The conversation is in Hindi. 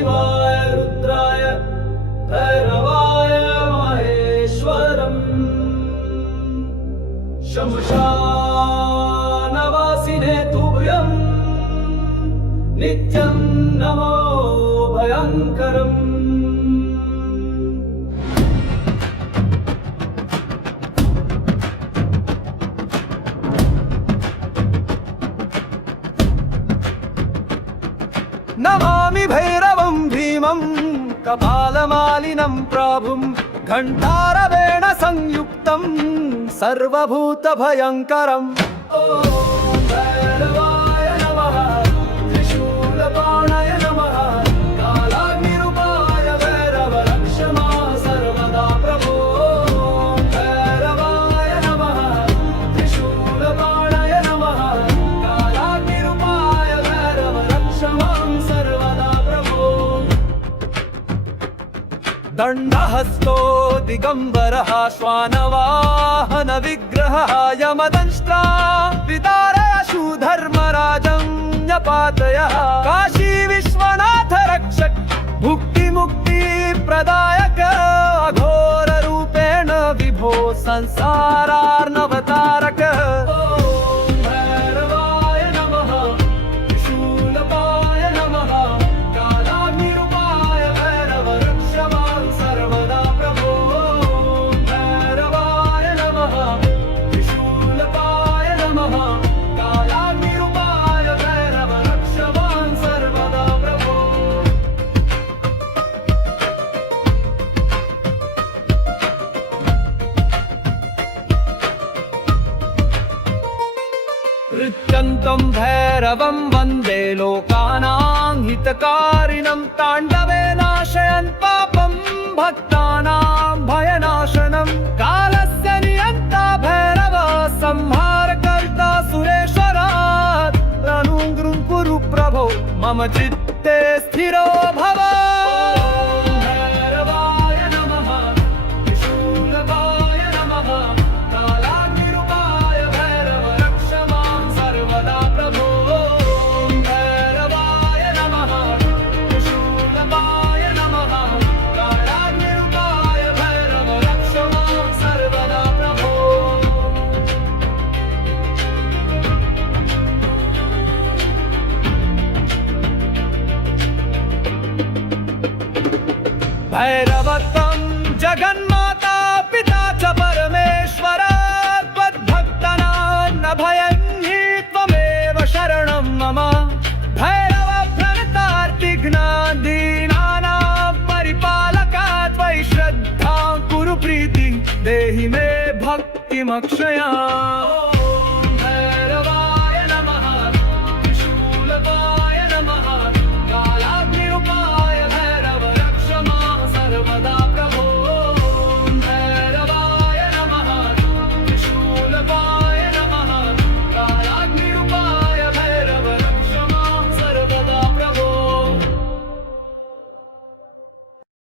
शिवाय रुद्राय भैरवाय महेश्वरम् शमशानवासिने तुभ्यं नित्यं नमो भयङ्करम् नमामि भैरवं भीमं कपालमालिनं प्रभुं घण्टारवेण संयुक्तं सर्वभूतभयङ्करम् ॐ भैरवाय नमः त्रिशूलपाणाय नमः कालाग्निरूपाय भैरव रक्ष मां सर्वदा प्रभो भैरवाय नमः त्रिशूलपाणाय नमः कालाग्निरूपाय भैरव रक्ष मां सर्वदा प्रभो दण्डहस्तो दिगम्बरः श्वानवाहन विग्रहः यमदंष्ट्रा विदारयशु धर्मराजं न्यपातयः काशी विश्वनाथ रक्षक भुक्ति मुक्ति प्रदायक अघोर रूपेण विभो संसारार्णवतारक ऋत्यन्तं भैरवं वन्दे लोकानां हितकारिणं ताण्डवे नाशयन् पापं भक्तानां भयनाशनं कालस्य नियन्ता भैरव संहारकर्ता सुरेश्वरात् अनुग्रहं कुरु प्रभो मम चित्ते स्थिरो भव भैरवत्वं जगन्माता पिता च परमेश्वर त्वद्भक्तानां न भयं हि त्वमेव शरणं मम भैरव प्रणतार्तिघ्नादीनानां परिपालका त्वयि श्रद्धां कुरु प्रीतिं देहि मे भक्तिमक्षयाम्